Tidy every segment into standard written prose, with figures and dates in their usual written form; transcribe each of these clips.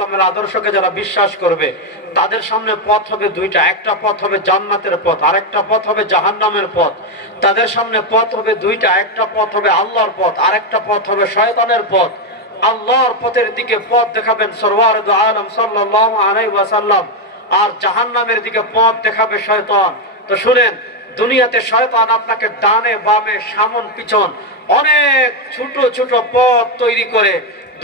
আদর্শকে যারা বিশ্বাস করবে তাদের সামনে পথ হবে দুইটা, একটা পথ হবে জান্নাতের পথ, আরেকটা পথ হবে জাহান্নামের পথ। তাদের সামনে পথ হবে দুইটা, একটা পথ হবে আল্লাহর পথ, আরেকটা পথ হবে শয়তানের পথ। আল্লাহর পথের দিকে পথ দেখাবেন সরওয়ার দু আলম সাল্লাল্লাহু আলাইহি ওয়াসাল্লাম, আর জাহান্নামের দিকে পথ দেখাবে শয়তান। তো শুনেন, দুনিয়াতে শয়তান আপনাকে ডানে বামে সামন পিছন অনেক ছোট ছোট পথ তৈরি করে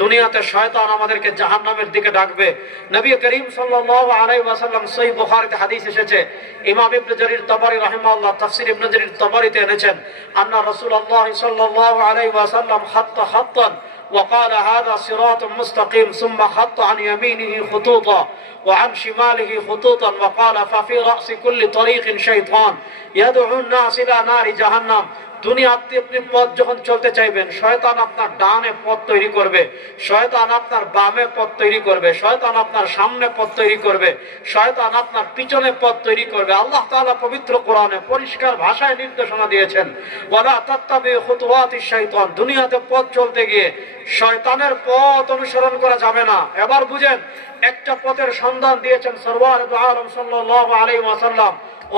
দুনিয়াতে শয়তান আমাদেরকে জাহান্নামের দিকে ডাকবে। নবী করিম সাল্লাল্লাহু আলাইহি ওয়াসাল্লাম সহিহ বুখারীতে হাদিস এসেছে, ইমাম ইবনে জারীর তাবারী রাহিমাহুল্লাহ তাফসীর ইবনে জারীর তাবারীতে এনেছেন, আন্না রাসূলুল্লাহ সাল্লাল্লাহু আলাইহি ওয়াসাল্লাম খাত্তা খাত্তান وقال هذا صراط مستقيم ثم خط عن يمينه خطوطا وعن شماله خطوطا وقال ففي رأس كل طريق شيطان يدعو الناس إلى نار جهنم। দুনিয়াতে আপনি পথ যখন চলতে চাইবেন, শয়তান আপনার ডানে পথ তৈরি করবে, শয়তান আপনার বামে পথ তৈরি করবে, শয়তান আপনার সামনে পথ তৈরি করবে, শয়তান আপনার পিছনে পথ তৈরি করবে। আল্লাহ তাআলা পবিত্র কোরআনে পরিষ্কার ভাষায় নির্দেশনা দিয়েছেন, ওয়ালা তাত্তাবিউ খুতুওয়াতিশ শাইতান। দুনিয়াতে পথ চলতে গিয়ে শয়তানের পথ অনুসরণ করা যাবে না। এবার বুঝেন, একটা পথের সন্ধান দিয়েছেন সরওয়ার দু আলম সাল্লাল্লাহু আলাইহি ওয়াসাল্লাম,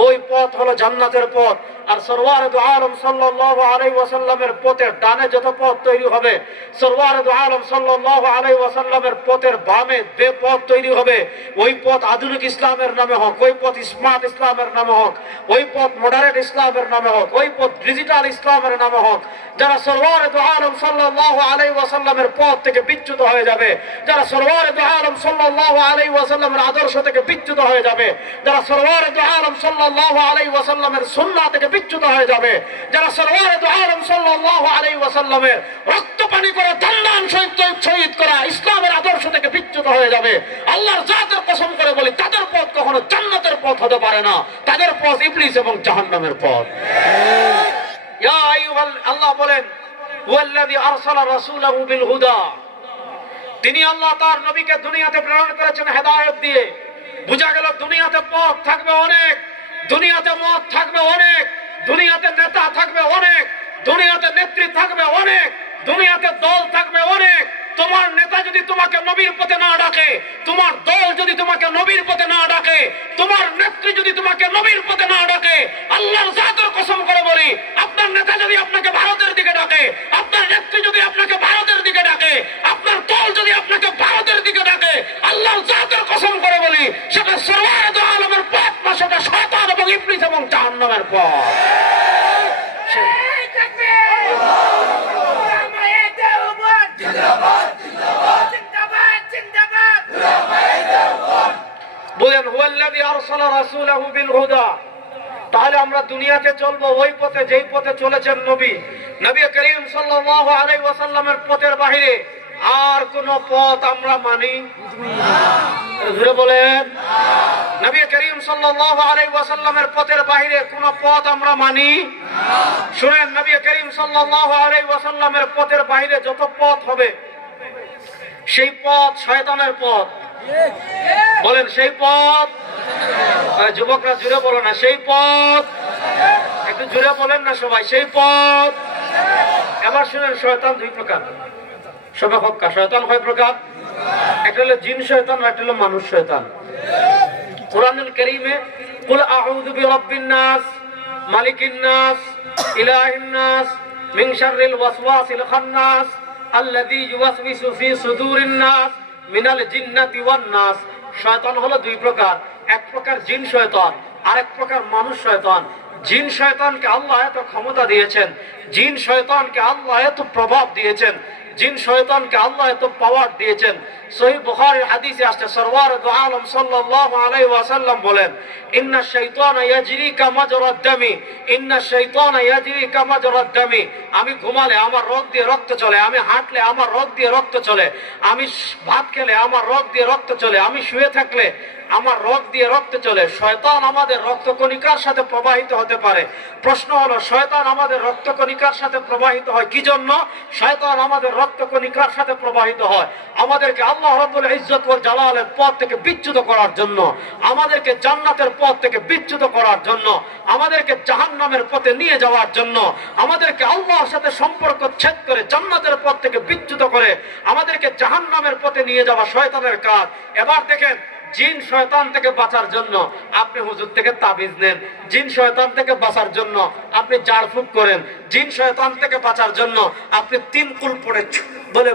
ওই পথ হলো জান্নাতের পথ। আর সরওয়ার দু আলম সাল্লাল্লাহু আলাইহি ওয়াসাল্লামের পথের ডানে যত পথ তৈরি হবে, সরওয়ার দু আলম সাল্লাল্লাহু আলাইহি ওয়াসাল্লামের পথের বামে যে পথ তৈরি হবে, ওই পথ আধুনিক ইসলামের নামে হোক, ওই পথ স্মার্ট ইসলামের নামে হোক, ওই পথ মডার্ন ইসলামের নামে হোক, ওই পথ ডিজিটাল ইসলামের নামে হোক, যারা সরওয়ার দু আলম সাল্লাল্লাহু আলাইহি ওয়াসাল্লামের পথ থেকে বিচ্যুত হয়ে যাবে, যারা সরওয়ার দু আলম সাল্লাল্লাহু আলাইহি ওয়াসাল্লামের আদর্শ থেকে বিচ্যুত হয়ে যাবে, যারা সরওয়ার দু আলম সাল্লাল্লাহু আলাইহি ওয়াসাল্লামের সুন্নাহ থেকে বিচ্যুত হয়ে যাবে, যারা সরওয়ার দু আলম সাল্লাল্লাহু আলাইহি ওয়াসাল্লামের রক্ত পানি করে দান্দান শহীদ করা ইসলামের আদর্শ থেকে বিচ্যুত হয়ে যাবে, আল্লাহর জাতের কসম করে বলি, তাদের পথ কখনো জান্নাতের পথ হতে পারে না, তাদের পথ ইবলিস এবং জাহান্নামের পথ। ইয়া আইয়ুহাল, আল্লাহ বলেন, ওয়াল্লাযী আরসালা রাসূলাহু বিল হুদা, তিনি আল্লাহ তার নবীকে দুনিয়াতে প্রেরণ করেছেন হেদায়েত দিয়ে। বুঝা গেল, দুনিয়াতে পথ থাকবে অনেক, দুনিয়াতে মত থাকবে অনেক, দুনিয়াতে নেতা থাকবে অনেক, দুনিয়াতে নেত্রী থাকবে অনেক, দুনিয়াতে দল থাকবে অনেক। তোমার নেতা যদি তোমাকে নবীর পথে না ডাকে, তোমার দল যদি তোমাকে নবীর পথে না ডাকে, তোমার নেত্রী যদি তোমাকে নবীর পথে না ডাকে, আল্লাহর জাতের কসম করে বলি, আপনার নেতা যদি আপনাকে ভারতের দিকে ডাকে, আপনার নেত্রী যদি আপনাকে ভারতের দিকে ডাকে, আপনার দল যদি আপনাকে ভারতের দিকে ডাকে, আল্লাহর জাতের কসম করে বলি, সেটা সরওয়ার দু আলমের পথ না, সেটা শয়তান এবং ইবলিস এবং জাহান্নামের পথ। বলেন, হুয়াল্লাযী আরসালা রাসূলাহু বিল হুদা। তাহলে আমরা দুনিয়াতে চলবো ওই পথে যেই পথে চলেছেন নবী। নবী করিম সাল্লাল্লাহু আলাইহি ওয়াসাল্লামের পথের বাইরে আর কোন পথ আমরা মানি না। জোরে বলেন, নবী করিম সাল্লাল্লাহু আলাইহি ওয়াসাল্লামের পথের বাইরে কোন পথ আমরা মানি না। শুনেন, নবী করিম সাল্লাল্লাহু আলাইহি ওয়াসাল্লামের পথের বাইরে যত পথ হবে, সেই পথ শয়তানের পথ। বলেন, সেই পথ। যুবকরা জুড়ে বলো না, সেই পথ। একটু জুড়ে বলেন না সবাই, সেই পথ। এবার শুনেন, শয়তান দুই প্রকার। সবাই হক্কা, শয়তান কয় প্রকার? একটা হলো জিন শয়তান, একটা হলো মানুষ শয়তান। কুরআনুল কারীমে কুল আউযু বিরাব্বিন নাস মালিকিন নাস ইলাহিন নাস মিন শাররিল ওয়াসওয়াসিল খান্নাস আল্লাযী ইউওয়াসওয়িসু ফি সুদুরিন নাস মিনাল জিন্নাতি ওয়ান নাস। শয়তান হলো দুই প্রকার, এক প্রকার জিন শয়তান, আরেক প্রকার মানুষ শয়তান। জিন শয়তানকে আল্লাহ এত ক্ষমতা দিয়েছেন, জিন শয়তানকে আল্লাহ এত প্রভাব দিয়েছেন, জিন শয়তানকে আল্লাহ এত পাওয়ার দিয়েছেন। সহিহ বুখারীর হাদিসে আসছে, সরওয়ার দু আলম সাল্লাল্লাহু আলাইহি ওয়াসাল্লাম বলেন, ইন্না শাইতানা ইয়াজরি কামা জারাদ দামি, ইন্না শাইতানা ইয়াজরি কামা জারাদ দামি। আমি ঘুমালে আমার রগ দিয়ে রক্ত চলে, আমি হাঁটলে আমার রগ দিয়ে রক্ত চলে, আমি ভাত খেলে আমার রগ দিয়ে রক্ত চলে, আমি শুয়ে থাকলে আমার রক্ত দিয়ে রক্তে চলে, শয়তান আমাদের রক্তকণিকার সাথে প্রবাহিত হতে পারে। প্রশ্ন হলো, শয়তান আমাদের রক্তকণিকার সাথে প্রবাহিত হয় কি জন্য? শয়তান আমাদের রক্তকণিকার সাথে প্রবাহিত হয় আমাদেরকে আল্লাহ রাব্বুল ইজ্জত ওয়াল জালালের পথ থেকে বিচ্যুত করার জন্য, আমাদেরকে জান্নাতের পথ থেকে বিচ্যুত করার জন্য, আমাদেরকে জাহান্নামের পথে নিয়ে যাওয়ার জন্য, আমাদেরকে আল্লাহর সাথে সম্পর্ক ছেদ করে জান্নাতের পথ থেকে বিচ্যুত করে আমাদেরকে জাহান্নামের পথে নিয়ে যাওয়া শয়তানের কাজ। এবার দেখেন, জিন শয়তান থেকে বাঁচার জন্য আপনি হুজুর থেকে তাবিজ নেন, জিন শয়তান থেকে বাঁচার জন্য আপনি ঝাড়ফুঁক করেন, জিন শয়তান থেকে বাঁচার জন্য আপনি 3 কুল পড়ে বলে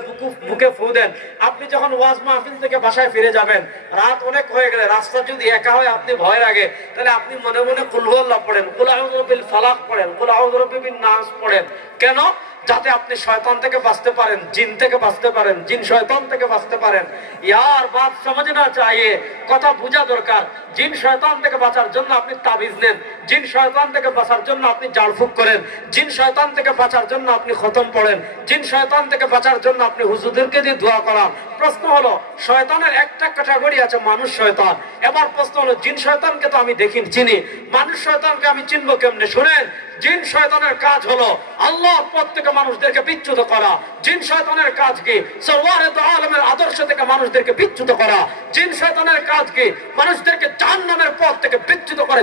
বুকে ফু দেন। আপনি যখন ওয়াজ মাহফিল থেকে বাসায় ফিরে যাবেন, রাত অনেক হয়ে গেলে, রাস্তা যদি একা হয়, আপনি ভয় লাগে, তাহলে আপনি মনে মনে কুল হুয়াল্লাহ পড়েন, কুল আউযু বিল ফালাক পড়েন, কুল আউযু বিন নাস পড়েন। কেন? যাতে আপনি শয়তান থেকে বাঁচতে পারেন, জিন থেকে বাঁচতে পারেন, জিন শয়তান থেকে বাঁচতে পারেন। ইয়ার বাত সমঝনা চাইয়ে, কথা বোঝা দরকার। জিন শয়তান থেকে বাঁচার জন্য আপনি তাবিজ নেন, জিন শয়তান থেকে বাঁচার জন্য আপনি ঝাড়ফুঁক করেন, জিন শয়তান থেকে বাঁচার জন্য আপনি খতম পড়েন, জিন শয়তান থেকে বাঁচার জন্য আপনি হুজুরদেরকে দিয়ে দোয়া করান। প্রশ্ন হলো, শয়তানের একটা ক্যাটাগরি আছে মানুষ শয়তান। এবার প্রশ্ন হলো, জিন শয়তানকে তো আমি দেখি চিনি, মানুষ শয়তানকে আমি চিনবো কেমনে? শুনেন, জিন শয়তানের কাজ হলো আল্লাহর পথ থেকে মানুষদেরকে বিচ্যুত করা। জিন শয়তানের কাজ কি? সওয়ারিদ আলমের আদর্শ থেকে মানুষদেরকে বিচ্যুত করা। জিন শয়তানের কাজ কি? মানুষদেরকে জাহান্নামের পথ থেকে বিচ্যুত করে,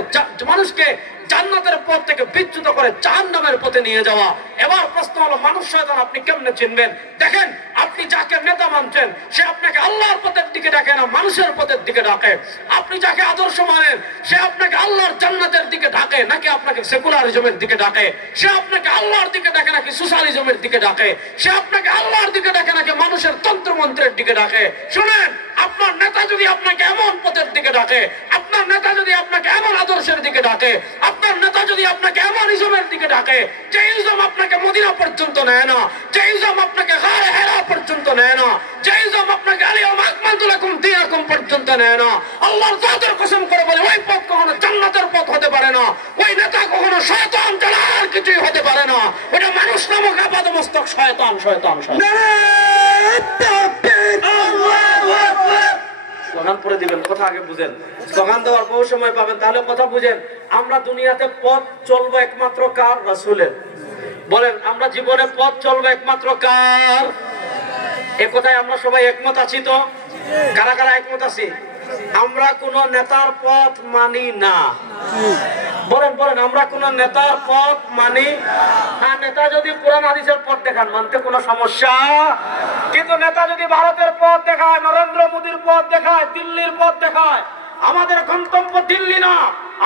মানুষকে জান্নাতের পথ থেকে বিচ্যুত করে জাহান্নামের পথে নিয়ে যাওয়া। এবার প্রশ্ন হলো, মানুষ শয়তান আপনি কেমনে চিনবেন? দেখেন, আপনি যাকে নেতা মানছেন সে আপনাকে আল্লাহর পথের দিকে ডাকে না, মানুষের পথের দিকে ডাকে। আপনি যাকে আদর্শ মানেন সে আপনাকে আল্লাহর জান্নাতের দিকে ডাকে নাকি আপনাকে সেকুলারিজমের দিকে ডাকে? সে আপনাকে আল্লাহর দিকে ডাকে নাকি সোশ্যালিজমের দিকে ডাকে? সে আপনাকে আল্লাহর দিকে ডাকে নাকি মানুষের তন্ত্রমন্ত্রের দিকে ডাকে? শুনেন, আপনার নেতা যদি আপনাকে এমন পথের দিকে ডাকে, আপনার নেতা যদি আপনাকে এমন আদর্শের দিকে ডাকে, আপনার নেতা যদি আপনাকে এমন ইজমের দিকে ডাকে যে ইজম আপনাকে মদিনা পর্যন্ত নেয় না, যে ইজম আপনাকে গায়ে হেরা পর্যন্ত নেয় না, যে ইজম আপনাকে আলিয়াম আকমালতু লাকুম দীনাকুম পর্যন্ত নেয় না, আল্লাহর জাতের কসম করে বলে ওই পথ কখনো জান্নাতের পথ হতে পারে না, ওই নেতা কখনো শয়তান ছাড়া আর কিছুই হতে পারে না। ওটা মানুষ নামক আপাদমস্তক শয়তান, শয়তান, শয়তান। স্লোগান পরে দিবেন, কথা আগে বুঝেন, স্লোগান দেওয়ার বহু সময় পাবেন, তাহলে কথা বুঝেন। আমরা দুনিয়াতে পথ চলবো একমাত্র কার? রাসূলের। বলেন, আমরা জীবনে পথ চলবো একমাত্র কার? এ কথায় আমরা সবাই একমত আছি তো? কারা কারা একমত আছি? আমরা কোন নেতার পথ মানি না। বলেন বলেন, আমরা কোন নেতার পথ মানি? হ্যাঁ, নেতা যদি কোরআন হাদিসের পথ দেখান মানতে কোনো সমস্যা, কিন্তু নেতা যদি ভারতের পথ দেখায়, নরেন্দ্র মোদীর পথ দেখায়, দিল্লির পথ দেখায়, আমাদের গন্তব্য দিল্লি না,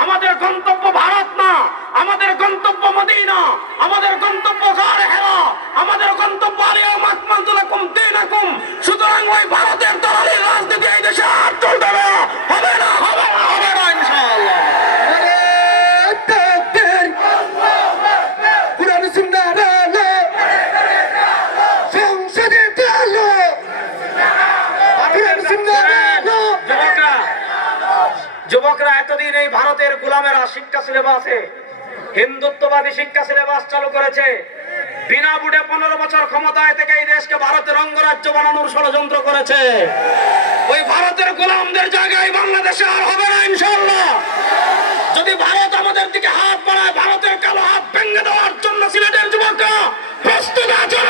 আমাদের গন্তব্য ভারত না, আমাদের গন্তব্য মদিনা, আমাদের গন্তব্য গায়ে হেরা, আমাদের গন্তব্য আলিয়াম আকমালতু লাকুম দীনাকুম। সুতরাং ওই ভারতের দলালি রাজনীতি এই দেশে আর চলবে না, হবে না, হবে না, হবে না ইনশাআল্লাহ। যুবকরা, এতদিন এই ভারতের গোলামেরা শিক্ষা সিলেবাসে হিন্দুত্ববাদী শিক্ষা সিলেবাস চালু করেছে। বিনা বুড়ে 15 বছর ক্ষমতায় থেকে এই দেশকে ভারতের অঙ্গরাজ্য বানানোর ষড়যন্ত্র করেছে। ওই ভারতের গোলামদের জায়গায় বাংলাদেশে আর হবে না ইনশাআল্লাহ। যদি ভারত আমাদের দিকে হাত বাড়ায়, ভারতের কালো হাত ভেঙে দেওয়ার জন্য সিলেটের যুবকরা প্রস্তুত আছে।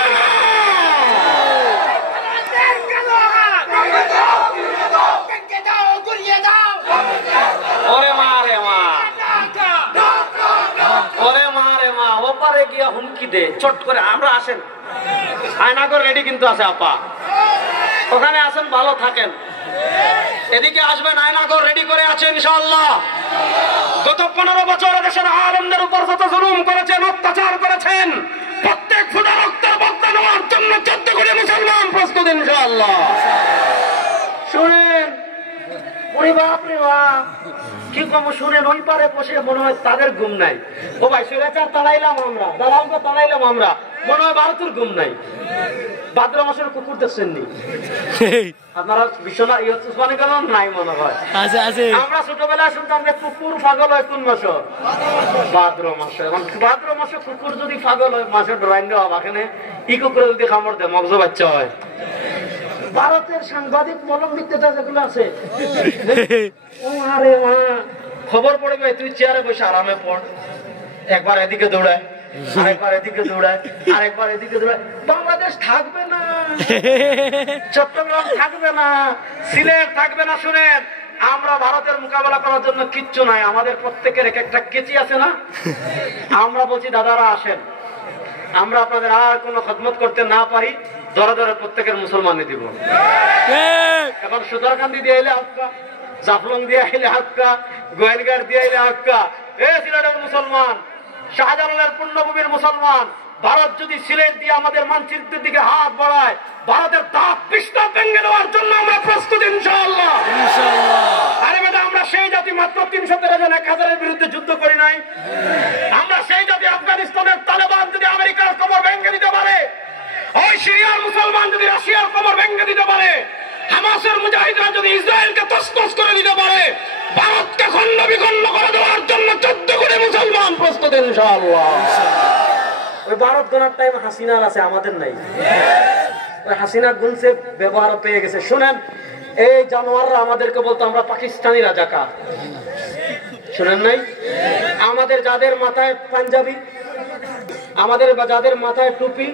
হুমকি দে চট করে, আমরা আসেন, আয়নাগর রেডি কিন্তু আছে আপা, ওখানে আসেন, ভালো থাকেন, এদিকে আসবেন, আয়নাগর রেডি করে আছে ইনশাআল্লাহ। গত 15 বছর দেশের আলেমদের উপর যত জুলুম করেছেন, অত্যাচার করেছেন, প্রত্যেক ফোঁটা রক্তের বদলা নেওয়ার জন্য 14 কোটি মুসলমান প্রস্তুত ইনশাআল্লাহ। শুনেন, কি কম শুনেন, ওই পারে বসে মনে হয় তাদের ঘুম নাই। ও ভাই, সুরেচার তাড়াইলাম আমরা, দালালকে তাড়াইলাম আমরা, মনে হয় ভারতের ঘুম নাই। ভাদ্র মাসের কুকুর দেখছেন নি আপনারা? বিশ্বনাথ উসমানী কেন নাই মনে হয়? আমরা ছোটবেলায় শুনতাম যে কুকুর পাগল হয় কোন মাস? ভাদ্র মাসে। ভাদ্র মাসে কুকুর যদি পাগল হয়, মাসে ড্রয়িং দেওয়া এখানে ই কুকুরে যদি কামড় দেয় মগজ বাচ্চা হয়। ভারতের সাংবাদিক মলম বিক্রেতা যেগুলো আছে, আরে মা খবর পড়বে, তুই চেয়ারে বসে আরামে পড়, একবার এদিকে দৌড়ায়, আরেকবার এদিকে দৌড়ায়, আরেকবার এদিকে দৌড়ায়। বাংলাদেশ থাকবে না, চট্টগ্রাম থাকবে না, সিলেট থাকবে না। শুনেন, আমরা ভারতের মোকাবেলা করার জন্য কিচ্ছু নাই, আমাদের প্রত্যেকের এক একটা কেচি আছে না। আমরা বলছি দাদারা আসেন, আমরা আপনাদের আর কোনো খেদমত করতে না পারি, ধরে ধরে প্রত্যেকের মুসলমানই দিব। এখন সুতারকান্দি দিয়ে এলে হাক্কা, জাফলং দিয়ে এলে হাক্কা, গোয়েলঘাট দিয়ে এলে হাক্কা। এ সিলেটের মুসলমান, শাহজালালের পুণ্যভূমির মুসলমান, ভারত যদি সিলেট দিয়ে আমাদের মানচিত্রের দিকে হাত বাড়ায়, ভারতের দাঁত পিস্তা ভেঙে দেওয়ার জন্য আমরা প্রস্তুত ইনশাআল্লাহ। আরে বেটা, আমরা সেই জাতি মাত্র 313 জন 1000-এর বিরুদ্ধে যুদ্ধ করি নাই। আমরা সেই জাতি, আফগানিস্তানের তালেবান যদি আমেরিকার কবর ভেঙে দিতে পারে, ওই সিরিয়ার মুসলমান যদি রাশিয়ার কবর ভেঙে দিতে পারে, হামাসের মুজাহিদরা যদি ইসরায়েলকে তছনছ করে দিতে পারে, ভারতকে খণ্ড বিখণ্ড করে দেওয়ার জন্য 14 কোটি মুসলমান প্রস্তুত ইনশাআল্লাহ। ওই ভারত গোনার টাইম হাসিনার আছে, আমাদের নাই। ওই হাসিনা গুনছে ব্যবহার পেয়ে গেছে। শুনেন, এই জানোয়াররা আমাদেরকে বলতো আমরা পাকিস্তানি রাজাকার। শুনেন নাই? আমাদের যাদের মাথায় পাঞ্জাবি, আমাদের যাদের মাথায় টুপি,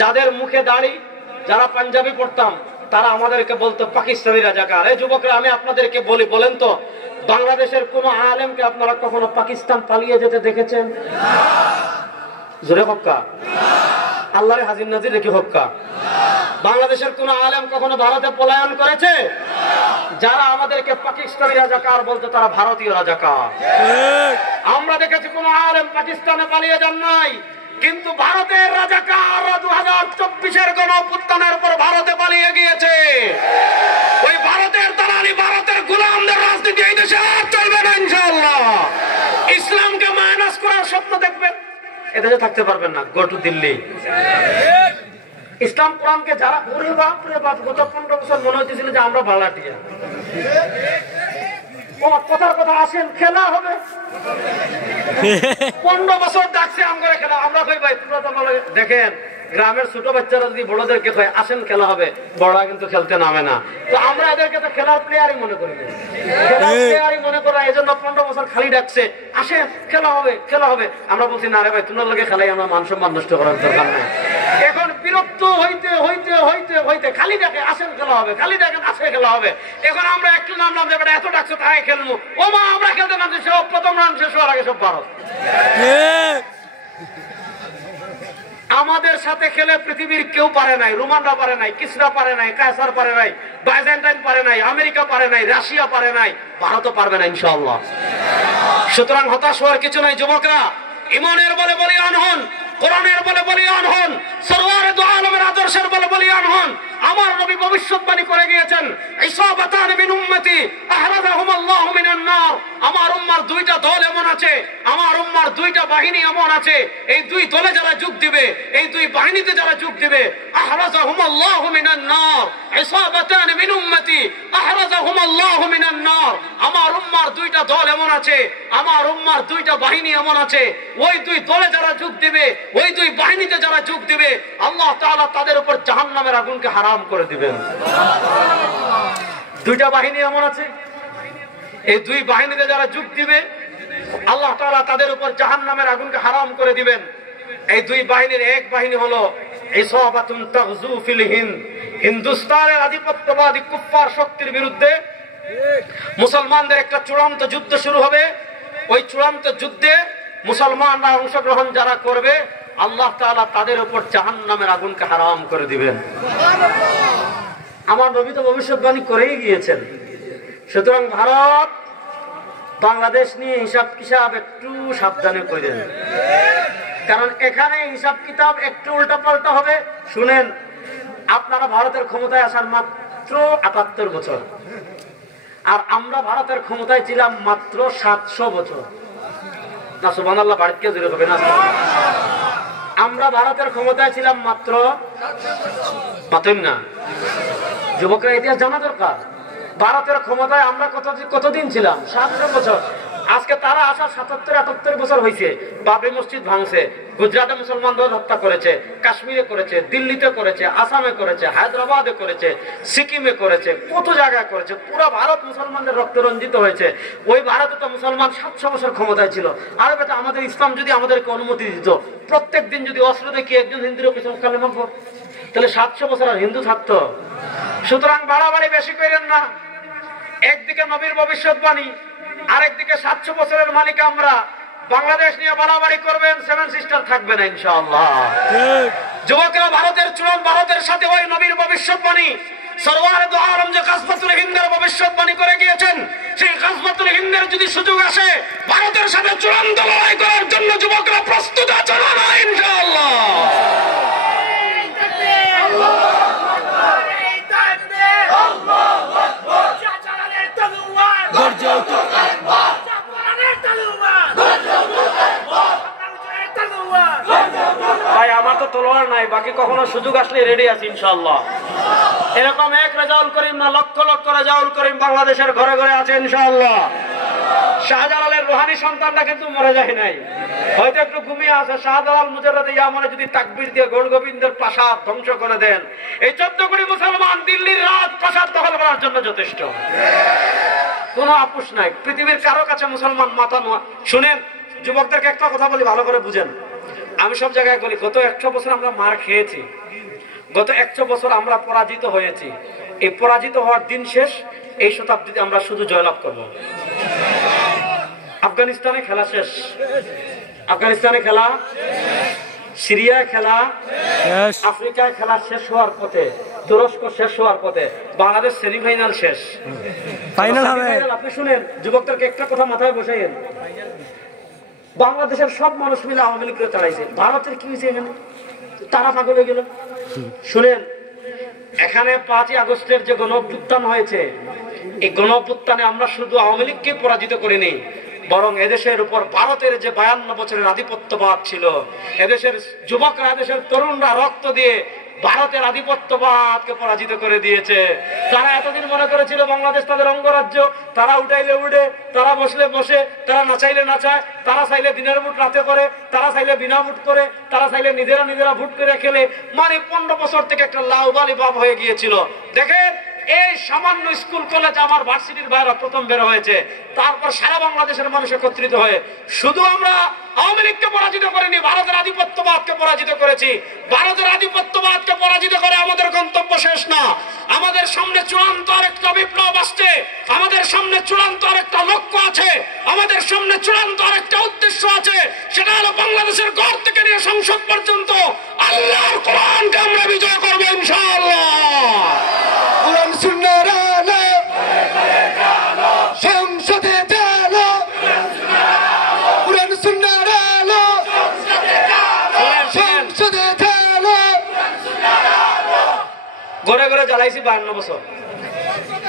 যাদের মুখে দাড়ি, যারা পাঞ্জাবি পড়তাম, তারা আমাদেরকে বলতো পাকিস্তানি রাজাকার। এই যুবকরা, আমি আপনাদেরকে বলি, বলেন তো বাংলাদেশের কোন আলেমকে আপনারা কখনো পাকিস্তান পালিয়ে যেতে দেখেছেন? জোরে হক্কা, আল্লাহরে হাজির নাজির রেখে হক্কা। বাংলাদেশের কোন আলেম কখনো ভারতে পলায়ন করেছে? যারা আমাদেরকে পাকিস্তানি রাজাকার বলতো, তারা ভারতীয় রাজাকার। আমরা দেখেছি কোন আলেম পাকিস্তানে পালিয়ে যান নাই, কিন্তু ভারতের রাজাকার 2024-এর গণঅভ্যুত্থানের পর ভারতে পালিয়ে গিয়েছে। ওই ভারতের দালালি, ভারতের গোলামদের রাজনীতি এই দেশে আর চলবে না ইনশাআল্লাহ। ইসলামকে মাইনাস করার স্বপ্ন দেখবেন, এদেশে থাকতে পারবেন না। Go to Delhi. ইসলাম কোরআনকে যারা, ওরে বাপ রে বাপ, গত 15 বছর মনে হচ্ছিল যে আমরা বাংলাটিয়া। কথার কথা, আসেন খেলা হবে। 15 বছর ডাকছে আমগরে খেলা, আমরা কই ভাই দেখেন, গ্রামের ছোট বাচ্চারা যদি বড়দেরকে কয় আসেন খেলা হবে, বড়রা কিন্তু খেলতে নামে না। তো আমরা এদেরকে তো খেলার প্লেয়ারই মনে করি, খেলার প্লেয়ারই মনে করা, এই জন্য 15 বছর খালি ডাকছে, আসেন খেলা হবে, খেলা হবে। আমরা বলছি না রে ভাই, তোমার লোকে খেলাই, আমরা মান সম্মান নষ্ট করার দরকার নাই। এখন বিরক্ত হইতে হইতে হইতে হইতে খালি ডাকে আসেন খেলা হবে, খালি ডাকেন আসে খেলা হবে। এখন আমরা একটু নামলাম যে এত ডাকছো তাই খেলবো, ও মা আমরা খেলতে নামছি, সব প্রথম রান শেষ হওয়ার আগে সব ভারত। আমাদের সাথে খেলে পৃথিবীর কেউ পারে নাই, রোমানরা পারে নাই, কিসরা পারে নাই, কায়সার পারে নাই, বাইজেন্টাইন পারে নাই, আমেরিকা পারে নাই, রাশিয়া পারে নাই, ভারতও পারবে না ইনশাআল্লাহ। সুতরাং হতাশ হওয়ার কিছু নাই যুবকরা। ইমানের বলে বলিয়ান হন, কোরআনের বলে বলিয়ান হন, সরওয়ারে দু আলমের আদর্শের বলে বলিয়ান হন। আমার নবী ভবিষ্যৎবাণী করে গিয়েছেন, ইসাবাতান মিন উম্মতি আহরাজাহুমুল্লাহু মিনান নার। আমার উম্মার দুইটা দল এমন আছে, আমার উম্মার দুইটা বাহিনী এমন আছে, এই দুই দলে যারা যোগ দিবে, এই দুই বাহিনীতে যারা যোগ দিবে, আহরাজাহুমুল্লাহু মিনান নার। ইসাবাতান মিন উম্মতি আহরাজাহুমুল্লাহু মিনান নার। আমার উম্মার দুইটা দল এমন আছে, আমার উম্মার দুইটা বাহিনী এমন আছে, ওই দুই দলে যারা যোগ দিবে, ওই দুই বাহিনীতে যারা যোগ দিবে, আল্লাহ তাআলা তাদের উপর জাহান্নামের আগুনকে হারাম করে দিবেন। দুইটা বাহিনী এমন আছে, এই দুই বাহিনীতে যারা যোগ দিবে, আল্লাহ তাআলা তাদের উপর জাহান্নামের আগুনকে হারাম করে দিবেন। এই দুই বাহিনীর এক বাহিনী হলো ইসাবাতুন তাগজু ফিল হিন্দ। হিন্দুস্তানের আধিপত্যবাদী কুফফার শক্তির বিরুদ্ধে মুসলমানদের একটা চূড়ান্ত যুদ্ধ শুরু হবে। ওই চূড়ান্ত যুদ্ধে মুসলমানরা অংশগ্রহণ যারা করবে, আল্লাহ তাআলা তাদের উপর জাহান্নামের আগুনকে হারাম করে দিবেন। আমার নবী তো ভবিষ্যৎবাণী করেই গিয়েছেন। সুতরাং ভারত বাংলাদেশ নিয়ে হিসাব কিতাব একটু সাবধানে করেন, কারণ এখানে হিসাব কিতাব একটু উল্টাপাল্টা হবে। শুনেন, আপনারা ভারতের ক্ষমতায় আসার মাত্র ৭৮ বছর, আর আমরা ভারতের ক্ষমতায় ছিলাম মাত্র ৭০০ বছর। না সুবহানাল্লাহ, বাড়িতে জুড়ে হবে না। আমরা ভারতের ক্ষমতায় ছিলাম মাত্র না। যুবকরা ইতিহাস জানা দরকার। ভারতের ক্ষমতায় আমরা কতদিন ছিলাম? ৭০০ বছর। আজকে তারা আসা ৭৭-৭৮ বছর হয়েছে, বাবরি মসজিদ ভাঙছে, গুজরাটে মুসলমানদের হত্যা করেছে, কাশ্মীরে করেছে, দিল্লিতে করেছে, আসামে করেছে, হায়দ্রাবাদে করেছে, সিকিমে করেছে, কত জায়গায় করেছে। পুরো ভারত মুসলমানদের রক্তে রঞ্জিত হয়েছে। ওই ভারতে তো মুসলমান ৭০০ বছর ক্ষমতায় ছিল। আরে বেটা, আমাদের ইসলাম যদি আমাদেরকে অনুমতি দিত, প্রত্যেক দিন যদি অস্ত্র দেখি একজন হিন্দুর পিছনে কালেমা পড়ত, তাহলে ৭০০ বছর আর হিন্দু থাকতো? সুতরাং বাড়াবাড়ি বেশি করেন না। একদিকে নবীর ভবিষ্যৎবাণী, আরেকদিকে ৭০০ বছরের মালিক আমরা। বাংলাদেশ নিয়ে বাড়াবাড়ি করবেন, সেভেন সিস্টার থাকবে না ইনশাআল্লাহ। যুবকরা ভারতের চূড়ান, ভারতের সাথে ওই নবীর ভবিষ্যৎবাণী সরওয়ারে দু আলম যে গাজওয়াতুল হিন্দের ভবিষ্যৎবাণী করে গিয়েছেন, সেই গাজওয়াতুল হিন্দের যদি সুযোগ আসে, ভারতের সাথে চূড়ান্ত লড়াই করার জন্য যুবকরা প্রস্তুত আছে না ইনশাআল্লাহ? ভাই আমার তো তলোয়ার নাই, বাকি কখনো সুযোগ আসলে রেডি আছি ইনশাআল্লাহ। এরকম এক রেজাউল করিম না, লক্ষ লক্ষ রেজাউল করিম বাংলাদেশের ঘরে ঘরে আছে ইনশাআল্লাহ। শাহজালালের রুহানি সন্তানটা কিন্তু মরে যায় নাই, হয়তো একটু ঘুমিয়ে আছে। শাহজালাল মুজাররদ ইয়ামানে যদি তাকবীর দিয়ে গৌর গোবিন্দের প্রাসাদ ধ্বংস করে দেন, এই 14 কোটি মুসলমান দিল্লির রাজ প্রাসাদ দখল করার জন্য যথেষ্ট। কোনো আপোষ নাই, পৃথিবীর কারো কাছে মুসলমান মাথা নোয়া। শুনেন, যুবকদেরকে একটা কথা বলি, ভালো করে বুঝেন। আমি সব জায়গায় বলি, গত 100 বছর আমরা মার খেয়েছি, গত 100 বছর আমরা পরাজিত হয়েছি। এই পরাজিত হওয়ার দিন শেষ, এই শতাব্দীতে আমরা শুধু জয়লাভ করব। আফগানিস্তানে খেলা শেষ, আফগানিস্তানে খেলা, সিরিয়ায় খেলা, আফ্রিকায় খেলা শেষ হওয়ার পথে, তুরস্ক শেষ হওয়ার পথে, বাংলাদেশ সেমিফাইনাল শেষ, ফাইনাল হবে। আপনি শুনেন, যুবকদেরকে একটা কথা মাথায় বসাইয়েন, বাংলাদেশের সব মানুষ মিলে আওয়ামী লীগকে চালাইছে, ভারতের কি হয়েছে এখানে? তারা পাগল হয়ে গেল। শুনেন, এখানে 5ই আগস্টের যে গণঅভ্যুত্থান হয়েছে, এই গণঅভ্যুত্থানে আমরা শুধু আওয়ামী লীগকে পরাজিত করিনি, বরং এদেশের উপর ভারতের যে 52 বছরের আধিপত্যবাদ ছিল, এদেশের যুবকরা, এদেশের তরুণরা রক্ত দিয়ে ভারতের আধিপত্যবাদকে পরাজিত করে দিয়েছে। তারা এতদিন মনে করেছিল বাংলাদেশ তাদের অঙ্গরাজ্য, তারা উঠাইলে উঠে, তারা বসলে বসে, তারা নাচাইলে নাচায়, তারা চাইলে দিনের ভোট রাতে করে, তারা চাইলে বিনা ভোট করে, তারা চাইলে নিজেরা ভোট করে খেলে। মানে 15 বছর থেকে একটা লাউবালি ভাব হয়ে গিয়েছিল। দেখেন, এই সামান্য স্কুল কলেজ আমার ভার্সিটির বাইরে প্রথম বের হয়েছে, তারপর সারা বাংলাদেশের মানুষ একত্রিত হয়ে শুধু আমরা আওয়ামী লীগকে পরাজিত করিনি, ভারতের আধিপত্যবাদকে পরাজিত করেছি। ভারতের আধিপত্যবাদকে পরাজিত করে আমাদের গন্তব্য শেষ না, আমাদের সামনে চূড়ান্ত আরেকটা বিপ্লব আসছে, আমাদের সামনে চূড়ান্ত আরেকটা লক্ষ্য আছে, আমাদের সামনে চূড়ান্ত আরেকটা উদ্দেশ্য আছে। সেটা হলো বাংলাদেশের ঘর থেকে নিয়ে সংসদ পর্যন্ত আল্লাহর কোরআনকে আমরা বিজয় করবো ইনশাআল্লাহ। সংসদে চালো, কুরআন সুন্নাহর আলো, সংসদে চালো। ঘরে ঘরে জ্বালাইছি 52 বছর,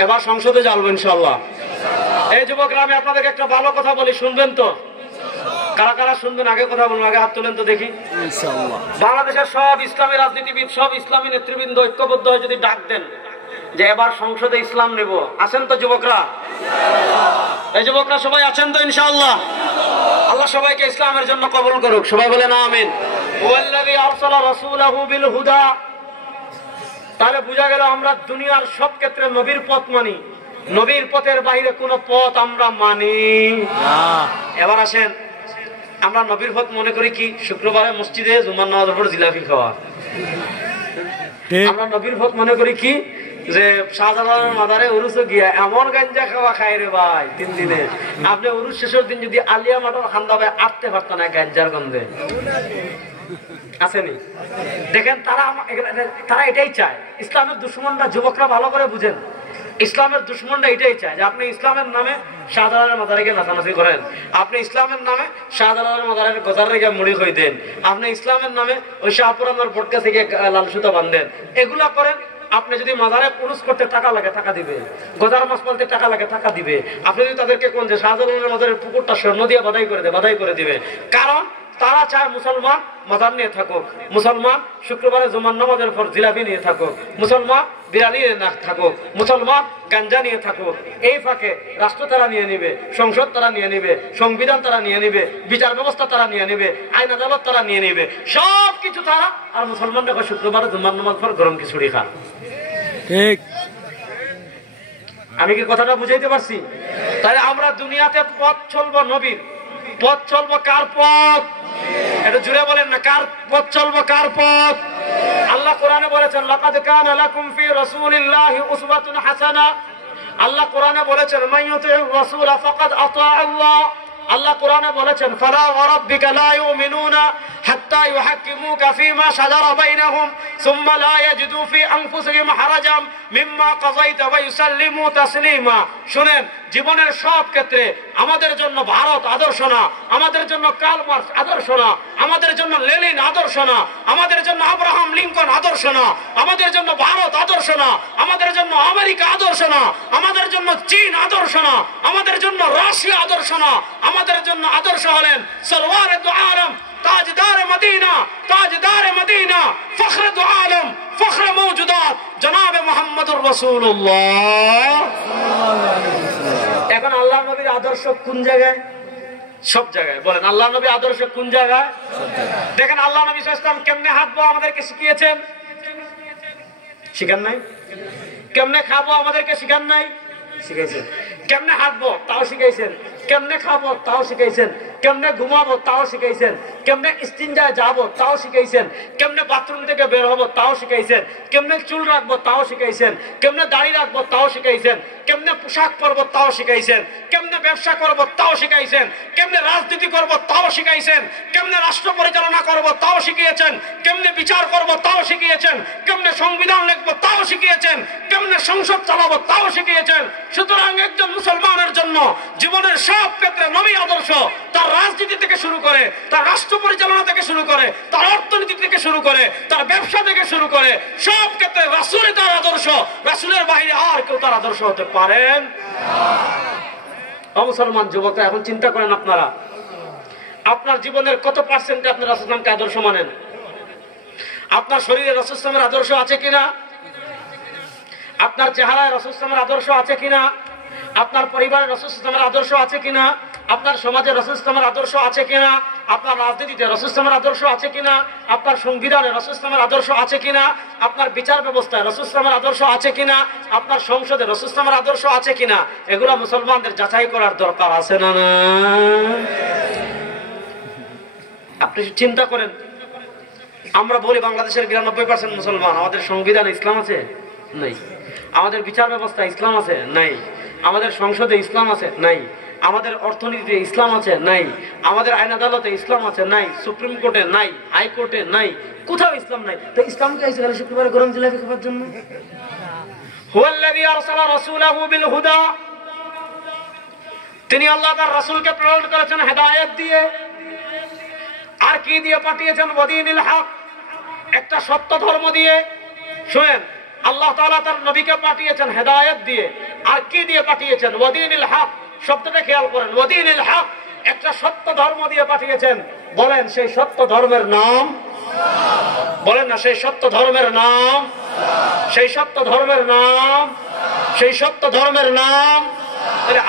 এবার সংসদে জ্বালবো ইনশাআল্লাহ। এই যুবকরা, আমি আপনাদেরকে একটা ভালো কথা বলি, শুনবেন তো? কারা কারা শুনবেন? আগে কথা বলুন, আগে হাত তোলেন তো দেখি। বাংলাদেশের সব ইসলামী রাজনীতিবিদ, সব ইসলামী নেতৃবৃন্দ ঐক্যবদ্ধ হয়ে যদি ডাক দেন যে এবার সংসদে ইসলাম নেব, আছেন তো যুবকরা? এই যুবকরা সবাই আছেন তো ইনশাআল্লাহ? আল্লাহ সবাইকে ইসলামের জন্য কবুল করুক, সবাই বলেন আমিন। ওয়াল্লাযী আরসালা রাসূলাহু বিল হুদা। তাহলে বোঝা গেল আমরা দুনিয়ার সব ক্ষেত্রে নবীর পথ মানি, নবীর পথের বাইরে কোন পথ আমরা মানি না। এবার আসেন, আমরা নবীর পথ মনে করি কি? শুক্রবারে মসজিদে জুমার নামাজের পর জিলাপি খাওয়া। আমরা নবীর পথ মনে করি কি? যে শাহজালালের মাজারে উরুসে গিয়া এমন গাঞ্জা খাওয়া খাই রে ভাই 3 দিনে, আপনি উরুস শেষের দিন যদি আলিয়া মাঠের খান্দা ভাই আটতে পারতো না গাঞ্জার গন্ধে। আসেনি? দেখেন, তারা এটাই চায়। ইসলামের দুশ্মনরা, যুবকরা ভালো করে বুঝেন, ইসলামের দুশ্মনরা এটাই চায় যে আপনি ইসলামের নামে শাহজালালের মাজারে গিয়ে নাচানাচি করেন, আপনি ইসলামের নামে শাহজালালের মাজারের গজার রেখে মুড়ি হয়ে দেন, আপনি ইসলামের নামে ওই শাহপুরানোর ভোটকা থেকে লাল সুতা বাঁধেন, এগুলা করেন। আপনি যদি মাজারে পুরুষ করতে টাকা লাগে, টাকা দিবে, গজার মাছ পালতে টাকা লাগে, টাকা দিবে। আপনি যদি তাদেরকে কোন যে শাহজালালের মাজারের পুকুরটা স্বর্ণ দিয়ে বাধাই করে দেয়, বাধাই করে দিবে। কারণ তারা চায় মুসলমান মাজার নিয়ে থাকুক, মুসলমান শুক্রবারে জুমার নামাজের পর জিলাপি নিয়ে থাকুক, মুসলমান বিরিয়ানি নিয়ে না থাকুক, মুসলমান গাঞ্জা নিয়ে থাকুক। এই ফাঁকে রাষ্ট্র তারা নিয়ে নিবে, সংসদ তারা নিয়ে নিবে, সংবিধান তারা নিয়ে নিবে, বিচার ব্যবস্থা তারা নিয়ে নিবে, আইন আদালত তারা নিয়ে নিবে, সব কিছু তারা। আর মুসলমানরা শুক্রবারে জুমার নামাজ পর গরম খিচুড়ি খান। ঠিক। আমি কি কথাটা বুঝাইতে পারছি? তাহলে আমরা দুনিয়াতে পথ চলবো নবীর, পথ চলবো কার পথ? এটা জুড়ে বলেন না, কার পথ চলবো, কার পথ? আল্লাহ কোরআনে বলেছেন লাকাদ কানা লাকুম ফি রাসূলিল্লাহি উসওয়াতুন হাসানাহ। আল্লাহ কোরআনে বলেছেন মাইয়ুতির রাসূল ফাকাদ আতা আল্লাহ। আল্লাহ কোরআনে বলেছেন ফালা ওয়া রাব্বিকা লা ইউমিনুনা হাত্তা ইউহাক্কিমুকা ফীমা শাজারা বাইনাহুম সুম্মা লা ইয়াজিদু ফি আনফুসিহিম হারাজাম মিম্মা কাযাইতা ওয়া ইউসাল্লিমু তাসলিমা। শুনেন, জীবনের সব ক্ষেত্রে আমাদের জন্য ভারত আদর্শ না, আমাদের জন্য কার্ল মার্কস আদর্শ না, আমাদের জন্য লেনিন আদর্শ না, আমাদের জন্য আব্রাহাম লিঙ্কন আদর্শ না, আমাদের জন্য ভারত আদর্শ না, আমাদের জন্য আমেরিকা আদর্শ না, আমাদের জন্য চীন আদর্শ না, আমাদের জন্য রাশিয়া আদর্শ না। আমাদের জন্য আদর্শ হলেন সরওয়ারে দু আলম, তাজদারে মদিনা, তাজদারে মদিনা, ফখরে দু আলম, ফখরে মওজুদাত জনাবে মুহাম্মদুর রাসূলুল্লাহ। এখন আল্লাহ নবীর আদর্শ কোন জায়গায়? সব জায়গায়। বলেন আল্লাহ নবীর আদর্শ কোন জায়গায়? দেখেন আল্লাহ নবী সাল্লাল্লাহু আলাইহি ওয়াসাল্লাম কেমনে হাঁটবো আমাদেরকে শিখিয়েছেন, শিখান নাই? কেমনে খাবো আমাদেরকে শিখান নাই? শিখাইছেন। কেমনে হাঁটবো তাও শিখাইছেন, কেমনে খাবো তাও শিখাইছেন, কেমনে ঘুমাবো তাও শিখাইছেন, কেমনে ইস্তিনজায় যাবো তাও শিখাইছেন, কেমনে বাথরুম থেকে বের হবো তাও শিখাইছেন, কেমনে চুল রাখবো তাও শিখাইছেন, কেমনে দাড়ি রাখবো তাও শিখাইছেন, কেমনে পোশাক পরবো তাও শিখাইছেন, কেমনে ব্যবসা করবো তাও শিখাইছেন, কেমনে রাজনীতি করবো তাও শিখাইছেন, কেমনে রাষ্ট্র পরিচালনা করবো তাও শিখিয়েছেন, কেমনে বিচার করবো তাও শিখিয়েছেন, কেমনে সংবিধান লিখবো তাও শিখিয়েছেন, কেমনে সংসদ চালাবো তাও শিখিয়েছেন। সুতরাং একজন মুসলমানের জন্য জীবনের সব ক্ষেত্রে নবী আদর্শ। তার রাজনীতি থেকে শুরু করে, তার রাষ্ট্র পরিচালনা থেকে শুরু করে, তার অর্থনীতি থেকে শুরু করে, তার ব্যবসা থেকে শুরু করে, সব ক্ষেত্রে রাসূল তার আদর্শ। রাসূলের বাইরে আর কেউ তার আদর্শ হতে পারেন না। মুসলমান যুবক, এখন চিন্তা করেন আপনারা, আপনার জীবনের কত পার্সেন্টে আপনি রাসূল সাল্লাল্লাহু আলাইহি ওয়াসাল্লামকে আদর্শ মানেন? আপনার শরীরে রাসূল সাল্লাল্লাহু আলাইহি ওয়াসাল্লামের আদর্শ আছে কিনা? আপনার চেহারায় রাসূল সাল্লাল্লাহু আলাইহি ওয়াসাল্লামের আদর্শ আছে কিনা? আপনার পরিবারের রাসূল সাল্লাল্লাহু আলাইহি ওয়াসাল্লামের আদর্শ আছে কিনা? আপনার সমাজে রাসূল সাল্লাল্লাহু আলাইহি ওয়াসাল্লামের আদর্শ আছে কিনা? আপনার রাজনীতিতে রাসূল সাল্লাল্লাহু আলাইহি ওয়াসাল্লামের আদর্শ আছে কিনা? আপনার সংবিধানে রাসূল সাল্লাল্লাহু আলাইহি ওয়াসাল্লামের আদর্শ আছে কিনা? আপনার বিচার ব্যবস্থায় রাসূল সাল্লাল্লাহু আলাইহি ওয়াসাল্লামের আদর্শ আছে কিনা? আপনার সংসদে রাসূল সাল্লাল্লাহু আলাইহি ওয়াসাল্লামের আদর্শ আছে কিনা? এগুলো মুসলমানদের যাচাই করার দরকার আছে না? না, আপনি চিন্তা করেন। আমরা বলি বাংলাদেশের ৯২% মুসলমান, আমাদের সংবিধানে ইসলাম আছে? নাই। আমাদের বিচার ব্যবস্থা ইসলাম আছে? নাই। আমাদের সংসদে ইসলাম আছে? নাই। আমাদের অর্থনীতিতে ইসলাম আছে? নাই। আমাদের আইন আদালতে ইসলাম আছে? নাই। সুপ্রিম কোর্টে নাই, হাইকোর্টে নাই, কোথাও ইসলাম নাই। তো ইসলামকে আইছে খালি শুক্রবারে গরম জিলাপি খাওয়ার জন্য? হুয়াল্লাযী আরসালা রাসূলাহু বিল হুদা, তিনি আল্লাহ তার রাসূলকে প্রেরণ করেছেন হেদায়েত দিয়ে। আর কি দিয়ে পাঠিয়েছেন? ওয়াদিনিল হক, একটা সত্য ধর্ম দিয়ে। শুনেন, আল্লাহ তাআলা তার নবীকে পাঠিয়েছেন হেদায়েত দিয়ে। আর কি দিয়ে পাঠিয়েছেন? ওয়াদিনিল হক। শব্দটা খেয়াল করেন, ওয়াদিনিল হক, একটা সত্য ধর্ম দিয়ে পাঠিয়েছেন। বলেন সেই সত্য ধর্মের নাম? বলেন না, সেই সত্য ধর্মের নাম? সেই সত্য ধর্মের নাম? সেই সত্য ধর্মের নাম?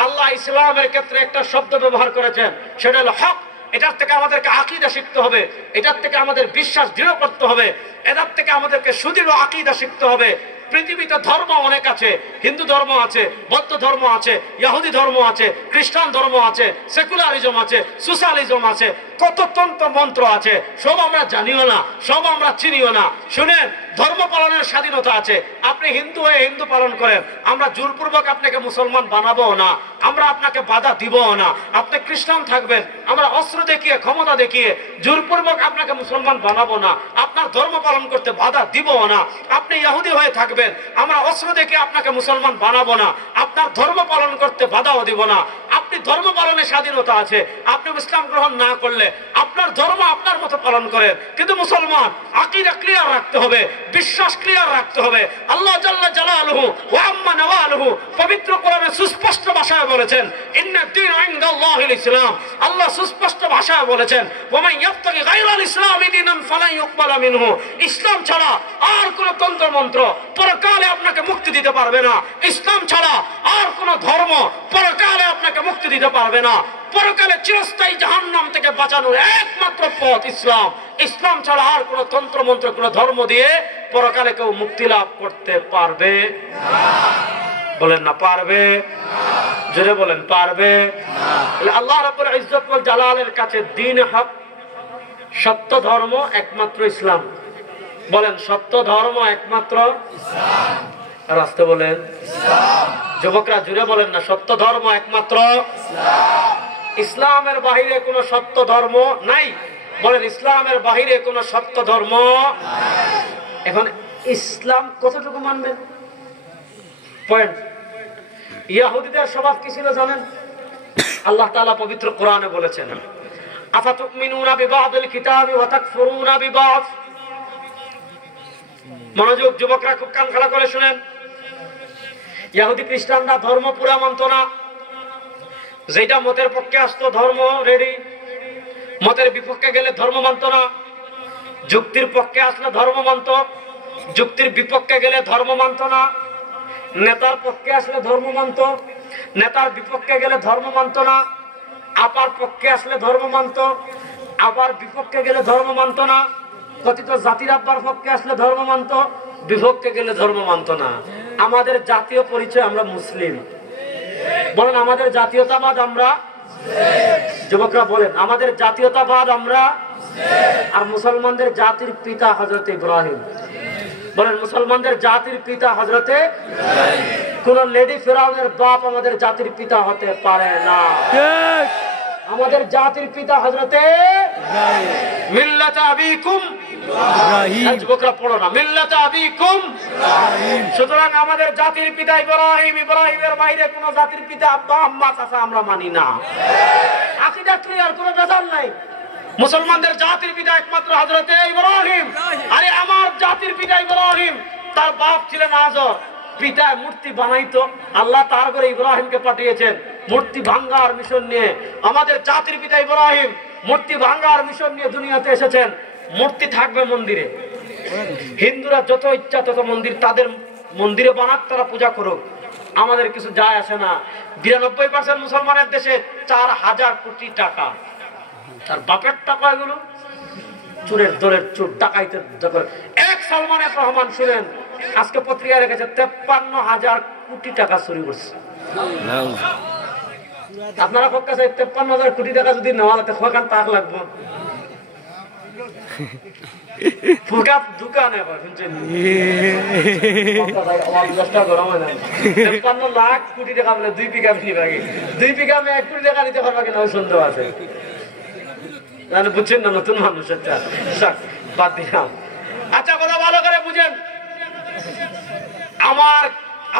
আল্লাহ ইসলামের ক্ষেত্রে একটা শব্দ ব্যবহার করেছেন, সেটা হলো হক। এটার থেকে আমাদেরকে আকীদা শিখতে হবে, এটার থেকে আমাদের বিশ্বাস দৃঢ় করতে হবে, এটার থেকে আমাদেরকে সুদৃঢ় আকীদা শিখতে হবে। পৃথিবীতে ধর্ম অনেক আছে, হিন্দু ধর্ম আছে, বৌদ্ধ ধর্ম আছে, ইহুদি ধর্ম আছে, খ্রিস্টান ধর্ম আছে, সেকুলারিজম আছে, সোশ্যালিজম আছে, কত তন্ত্র মন্ত্র আছে, সব আমরা জানিও না, সব আমরা চিনিও না। শুনেন, ধর্ম পালনের স্বাধীনতা আছে। আপনি হিন্দু হয়ে হিন্দু পালন করেন, আমরা জোরপূর্বক আপনাকে মুসলমান বানাবো না, আমরা আপনাকে বাধা দিব না। আপনি খ্রিস্টান থাকবেন, আমরা অস্ত্র দেখিয়ে, ক্ষমতা দেখিয়ে জোরপূর্বক আপনাকে মুসলমান বানাবো না, আপনার ধর্ম পালন করতে বাধা দিব না। আপনি ইহুদি হয়ে থাকবেন, আমরা অস্ত্র দেখিয়ে আপনাকে মুসলমান বানাবো না, আপনার ধর্ম পালন করতে বাধাও দিব না। আপনি ধর্ম পালনের স্বাধীনতা আছে, আপনি ইসলাম গ্রহণ না করলে আপনার ধর্ম আপনার মতো পালন করেন। কিন্তু মুসলমান আকীদা ক্লিয়ার রাখতে হবে, বিশ্বাস ক্লিয়ার রাখতে হবে। আল্লাহ জাল্লা জালালুহু ওয়া আম্মা নাওয়ালুহু পবিত্র কোরআনে সুস্পষ্ট ভাষায় বলেছেন ইন্নাদ-দীন ইনদাল্লাহিল ইসলাম, আল্লাহ সুস্পষ্ট ভাষায় বলেছেন ওয়ামান ইয়াবতাগি গায়রাল ইসলামি দীনান ফালান ইউকবালা মিনহু, ইসলাম ছাড়া আর কোন তন্ত্র মন্ত্র পরকালে আপনাকে মুক্তি দিতে পারবে না। ইসলাম ছাড়া আর কোন ধর্ম পরকালে আপনাকে মুক্তি দিতে পারবে না। পরকালে চিরস্থায়ী জাহান্নাম থেকে বাঁচানোর একমাত্র পথ ইসলাম। ইসলাম ছাড়া আর কোন তন্ত্র মন্ত্র কোন ধর্ম দিয়ে পরকালে কেউ মুক্তি লাভ করতে পারবে না। বলেন না পারবে, জোরে বলেন পারবে না। আল্লাহ রাব্বুল ইজ্জত ওয়াল জালালের কাছে দ্বীন হক, সত্য ধর্ম একমাত্র ইসলাম। বলেন সত্য ধর্ম একমাত্র ইসলাম। আর আসতে বলেন ইসলাম। যুবকরা জুড়ে বলেন না সত্য ধর্ম একমাত্র ইসলাম। ইসলামের বাহিরে কোন সত্য ধর্ম নাই। বলেন ইসলামের বাহিরে কোন সত্য ধর্ম নাই। এখন ইসলাম কতটুকু মানবেন? পয়েন্ট। ইহুদিদের স্বভাব কি ছিল জানেন? আল্লাহ তাআলা পবিত্র কোরআনে বলেছেন আফাতুমিনুনা বিবাদিল কিতাবি ওয়া তাকফুরুনা বিবাদ। মনোযোগ যুবকরা, খুব কান খাড়া করে শুনেন। ইহুদি খ্রিস্টানরা ধর্ম পুরা মানত না। যেটা মতের পক্ষে আসতো ধর্ম রেডি, মতের বিপক্ষে গেলে ধর্ম মানত না। যুক্তির পক্ষে আসলে ধর্ম মানত, যুক্তির বিপক্ষে গেলে ধর্ম মানত না। নেতার পক্ষে আসলে ধর্ম মানত, নেতার বিপক্ষে গেলে ধর্ম মানত না। আপার পক্ষে আসলে ধর্ম মানত, আবার বিপক্ষে গেলে ধর্ম মানত না। কথিত জাতির আব্বার পক্ষে আসলে ধর্ম মানত, বিপক্ষে গেলে ধর্ম মানত না। আমাদের জাতীয় পরিচয় আমরা মুসলিম। বলেন আমাদের জাতীয়তাবাদ আমরা, যুবকরা বলেন আমাদের জাতীয়তাবাদ আমরা। আর মুসলমানদের জাতির পিতা হযরত ইব্রাহিম। বলেন মুসলমানদের জাতির পিতা হযরতে ইব্রাহিম। কোন লেডি ফেরাউনের বাপ আমাদের জাতির পিতা হতে পারে না। আমাদের জাতির পিতা হযরতে ইব্রাহিম। মিল্লাত আবিকুম ইব্রাহিম। যুবকরা পড়ো না মিল্লাত আবিকুম ইব্রাহিম। সুতরাং আমাদের জাতির পিতা ইব্রাহিম। ইব্রাহিমের বাইরে কোন জাতির পিতা আব্বা আম্মা চাচা আমরা মানি না। আকীদা ক্লিয়ার, কোনো ভেজাল নাই। মুসলমানদের জাতির পিতা একমাত্র হযরতে ইব্রাহিম। আরে আমার জাতির পিতা ইব্রাহিম, তার বাপ ছিলেন আজর। পিতা মূর্তি বানাইতো, আল্লাহ তার করে ইব্রাহিমকে পাঠিয়েছেন মূর্তি ভাঙ্গার মিশন নিয়ে। আমাদের জাতির পিতা ইব্রাহিম মূর্তি ভাঙ্গার মিশন নিয়ে দুনিয়াতে এসেছেন। মূর্তি থাকবে মন্দিরে, হিন্দুরা যত ইচ্ছা তত মন্দির তাদের মন্দিরে বানাক, তারা পূজা করুক, আমাদের কিছু যায় আসে না। 92% মুসলমানের দেশে 4000 কোটি টাকা। তার বাপের টাকা এগুলো চুরের দলের চুর ডাকাইতে। এক সালমান এফ রহমান শুনেন আজকে পত্রিকায় রেখেছে 53,000 কোটি টাকা চুরি করছে। আপনারা পক্ষে 53,000 কোটি টাকা যদি নেওয়া যেত কয়খান তাক লাগবো? ফুকা দোকানে 53 লাখ কোটি টাকা বলে 2 বিঘা নিবে। 2 বিঘা 1 কোটি টাকা নিতে পারবা কিনা সন্দেহ আছে। বুঝছেন না নতুন মানুষ। বাদ দিলাম। আচ্ছা কথা ভালো করে বুঝেন।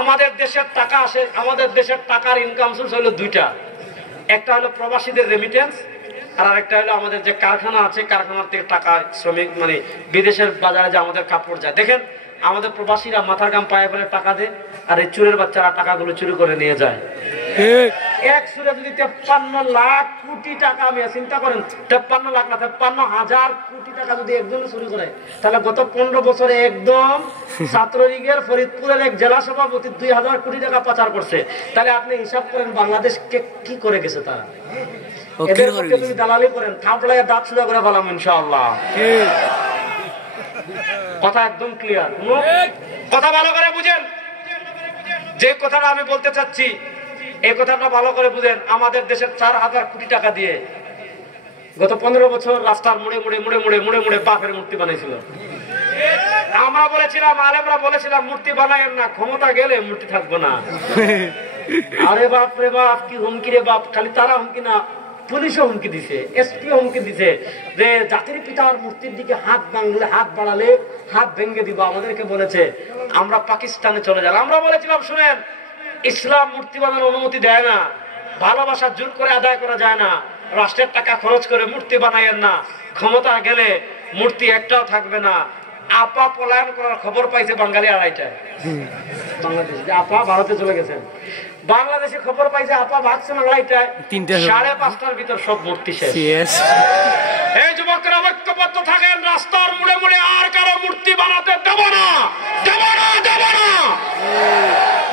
আমাদের দেশের টাকা আসে, আমাদের দেশের টাকার ইনকাম সোর্স হলো দুইটা। একটা হলো প্রবাসীদের রেমিটেন্স, আর আরেকটা হলো আমাদের যে কারখানা আছে, কারখানার থেকে টাকা শ্রমিক মানে বিদেশের বাজারে যে আমাদের কাপড় যায়। দেখেন আমাদের প্রবাসীরা মাথার গাম পায়ে ফেলে টাকা দেয়, আর এই চুরের বাচ্চারা টাকাগুলো চুরি করে নিয়ে যায়। এক সুরে যদি 53 লাখ কোটি টাকা, আমি চিন্তা করেন 53 লাখ না 53,000 কোটি টাকা যদি একজন চুরি করে, তাহলে গত 15 বছরে একদম ছাত্রলীগের ফরিদপুরের এক জেলা সভাপতি 2000 কোটি টাকা পাচার করছে। তাহলে আপনি হিসাব করেন বাংলাদেশকে কি করে গেছে তারা। এদের পক্ষে যদি দালালি করেন থাপড়ায় দাঁত সুদা করে ফেলাম ইনশাআল্লাহ। কথা একদম ক্লিয়ার। কথা ভালো করে বুঝেন। যে কথাটা আমি বলতে চাচ্ছি এই কথাটা ভালো করে বুঝেন। আমাদের দেশের 4000 কোটি টাকা দিয়ে গত 15 বছর রাস্তার মুড়ে মুড়ে মুড়ে মুড়ে মুড়ে মুড়ে বাপের মূর্তি বানাইছিল। আমরা বলেছিলাম, আলেমরা বলেছিলাম মূর্তি বানায়েন না, ক্ষমতা গেলে মূর্তি থাকবো না। আরে বাপ রে বাপ, কি হুমকি রে বাপ। খালি তারা হুমকি না, পুলিশও হুমকি দিছে, এসপি হুমকি দিছে যে জাতির পিতার মূর্তির দিকে হাত ভাঙলে, হাত বাড়ালে হাত ভেঙে দিব। আমাদেরকে বলেছে আমরা পাকিস্তানে চলে যাব। আমরা বলেছিলাম শুনেন, ইসলাম মূর্তি বানানোর অনুমতি দেয় না, ভালোবাসা জোর করে আদায় করা যায় না, রাষ্ট্রের টাকা খরচ করে মূর্তি বানাইয়েন না, ক্ষমতা গেলে মূর্তি একটাও থাকবে না। আপা পলায়ন করার খবর পাইছে বাঙালি 2:30টায় বাংলাদেশ, যে আপা ভারতে চলে গেছেন। বাংলাদেশে খবর পাইছে আপা ভাগছে বাংলাটায় 5:30টার ভিতর সব মূর্তি শেষ। এই যুবকরা ঐক্যবদ্ধ থাকেন, রাস্তার মুড়ে মুড়ে আর কারো মূর্তি বানাতে দেব না, দেব না, দেব না।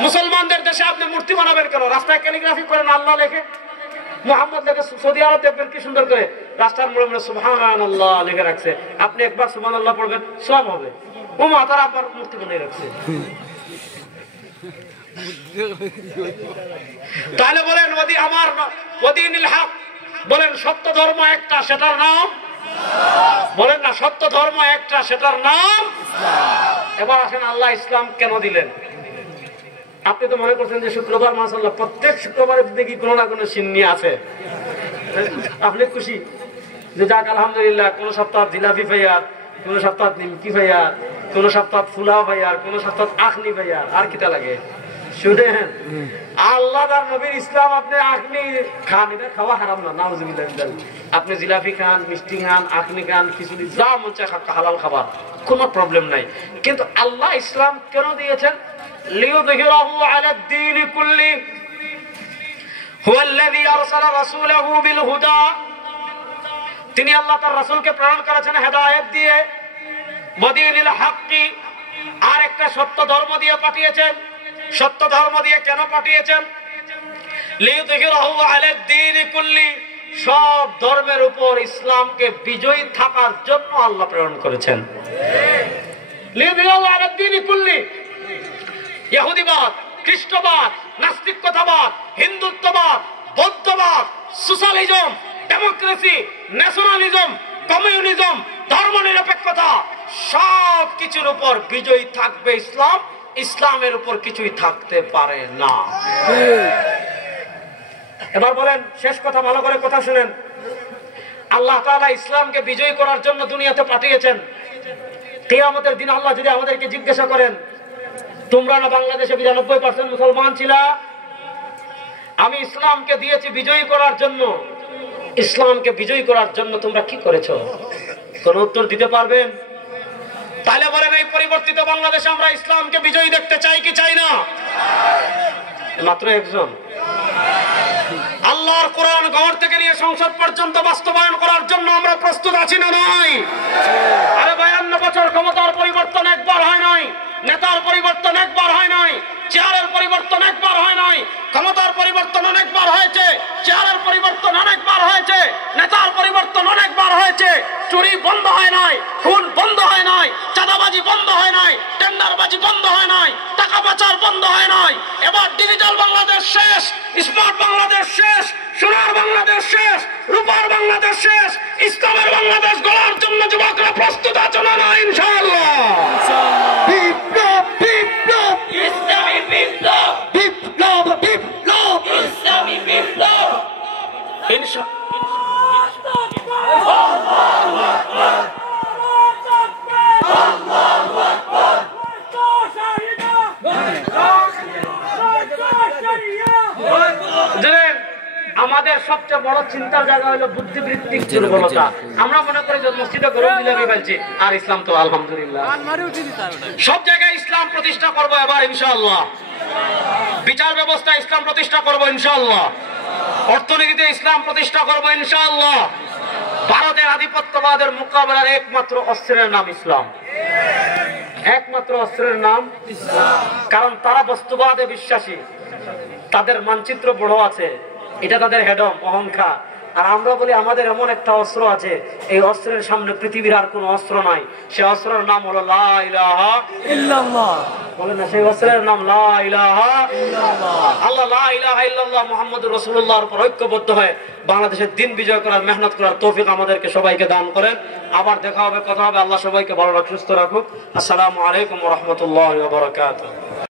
মুসলমানদের দেশে আপনি মূর্তি বানাবেন কেন? রাস্তায় ক্যালিগ্রাফি করেন, আল্লাহ লেখে, মুহাম্মদ লেখে। সৌদি আরব দেখবেন কি সুন্দর করে রাস্তার মুড়ে মুড়ে সুবহানাল্লাহ লিখে রাখছে। আপনি একবার সুবহানাল্লাহ পড়বেন, সওয়াব হবে। ও মা, তারা আপনার মূর্তি বানিয়ে রাখছে। তাহলে বলেন ওদি আমার ওদিনিল হক, বলেন সত্য ধর্ম একটা, সেটার নাম বলেন না, সত্য ধর্ম একটা, সেটার নাম। এবার আসেন আল্লাহ ইসলাম কেন দিলেন? আপনি তো মনে করছেন যে শুক্রবার মাশাআল্লাহ প্রত্যেক শুক্রবারে দেখি কোনো না কোনো সিন্নি আছে। আপনি খুশি যে যাক আলহামদুলিল্লাহ, কোন সপ্তাহ জিলাপি ভাইয়ার, কোন সপ্তাহ নিমকি ভাইয়ার, কোন সপ্তাহ ফুলাও ভাইয়ার, কোন সপ্তাহ আখনি ভাইয়ার। আর কিটা লাগে? শুনেন, আল্লাহ আর নবীর ইসলাম আপনি আখনি খান, এটা খাওয়া হারাম না, নাউজুবিল্লাহ। আপনি জিলাপি খান, মিষ্টি খান, আখনি খান, খিচুড়ি, যা মন চায় হালাল খাবার, কোনো প্রবলেম নাই। কিন্তু আল্লাহ ইসলাম কেন দিয়েছেন? লিইয়ুযহিরাহু আলা দ্দীনি কুল্লি হুয়াল্লাযী আরসালা রাসূলাহু বিল হুদা। তিনি আল্লাহ তার রাসূলকে প্রেরণ করেছেন হেদায়েত দিয়ে, ওয়াদিনিল হক্কি, আর একটা সত্য ধর্ম দিয়ে পাঠিয়েছেন। সত্য ধর্ম দিয়ে কেন পাঠিয়েছেন? লিইয়ুযহিরাহু আলা দ্দীনি কুল্লি, সব ধর্মের উপর ইসলামকে বিজয়ী থাকার জন্য আল্লাহ প্রেরণ করেছেন। লিইয়ুযহিরাহু আলা দ্দীনি কুল্লি, ইহুদিবাদ, খ্রিস্টবাদ, নাস্তিকতাবাদ, হিন্দুত্ববাদ, বৌদ্ধবাদ, সোশ্যালিজম, ডেমোক্রেসি, ন্যাশনালিজম, কমিউনিজম, ধর্মনিরপেক্ষতা, সব কিছুর উপর বিজয়ী থাকবে ইসলাম। ইসলামের উপর কিছুই থাকতে পারে না। এবার বলেন, শেষ কথা ভালো করে কথা শুনেন। আল্লাহ তাআলা ইসলামকে বিজয়ী করার জন্য দুনিয়াতে পাঠিয়েছেন। কিয়ামতের দিন আল্লাহ যদি আমাদেরকে জিজ্ঞাসা করেন, তোমরা না বাংলাদেশে 92% মুসলমান ছিলা, আমি ইসলামকে দিয়েছি বিজয়ী করার জন্য, ইসলামকে বিজয়ী করার জন্য তোমরা কি করেছো? কোন উত্তর দিতে পারবেন? তাহলে বলেন, এই পরিবর্তিত বাংলাদেশে আমরা ইসলামকে বিজয়ী দেখতে চাই কি চাই না? মাত্র একজন। আল্লাহর কোরআন ঘর থেকে নিয়ে সংসদ পর্যন্ত বাস্তবায়ন করার জন্য আমরা প্রস্তুত আছি না নাই? আরে 52 বছর ক্ষমতার পরিবর্তন একবার হয় নাই, নেতার পরিবর্তন একবার হয় নাই, চেয়ারের পরিবর্তন একবার হয় নাই। ক্ষমতার পরিবর্তন অনেকবার হয়েছে, চেয়ারের পরিবর্তন অনেকবার হয়েছে, নেতার পরিবর্তন অনেকবার হয়েছে। চুরি বন্ধ হয় নাই, খুন বন্ধ হয় নাই, চাঁদাবাজি বন্ধ হয় নাই, টেন্ডারবাজি বন্ধ হয় নাই, টাকা পাচার বন্ধ হয় নাই। এবার ডিজিটাল বাংলাদেশ শেষ, স্মার্ট বাংলাদেশ শেষ, সোনার বাংলাদেশ শেষ, রূপার বাংলাদেশ শেষ। ইসলামের বাংলাদেশ গড়ার জন্য যুবকরা প্রস্তুত আছে না না? ইনশাআল্লাহ। বিপ্লব, বিপ্লব, ইসলামী বিপ্লব, বিপ্লব, বিপ্লব, ইসলামী বিপ্লব। ইনশাআল্লাহ। আল্লাহু আকবার, আল্লাহু আকবার। জানেন, আমাদের সবচেয়ে বড় চিন্তার জায়গা হলো বুদ্ধিবৃত্তিক দুর্বলতা। আমরা মনে করি যে মসজিদে গরম দিলে ফেলছি, আর ইসলাম তো আলহামদুলিল্লাহ সব জায়গায় ইসলাম প্রতিষ্ঠা করবো এবার ইনশাআল্লাহ। বিচার ব্যবস্থা ইসলাম প্রতিষ্ঠা করবো ইনশাআল্লাহ। অর্থনীতিতে ইসলাম প্রতিষ্ঠা করবো ইনশাআল্লাহ। ভারতের আধিপত্যবাদের মোকাবেলার একমাত্র অস্ত্রের নাম ইসলাম, একমাত্র অস্ত্রের নাম ইসলাম। কারণ তারা বস্তুবাদে বিশ্বাসী, তাদের মানচিত্র বড় আছে, এটা তাদের হেডম, অহংকার। আর আমরা বলি আমাদের এমন একটা অস্ত্র আছে, এই অস্ত্রের সামনে পৃথিবীর আর কোন অস্ত্র নাই। সে অস্ত্রের নাম হলো লা ইলাহা ইল্লাল্লাহ। বলেন না, সেই অস্ত্রের নাম লা ইলাহা ইল্লাল্লাহ। আল্লাহ লা ইলাহা ইল্লাল্লাহ মুহাম্মদুর রাসূলুল্লাহর উপর ঐক্যবদ্ধ হয়ে বাংলাদেশের দিন বিজয় করার, মেহনত করার তৌফিক আমাদেরকে সবাইকে দান করেন। আবার দেখা হবে, কথা হবে। আল্লাহ সবাইকে ভালো রাখুক, সুস্থ রাখুক। আসসালামু আলাইকুম ওয়া রাহমাতুল্লাহি ওয়া বারাকাতুহু।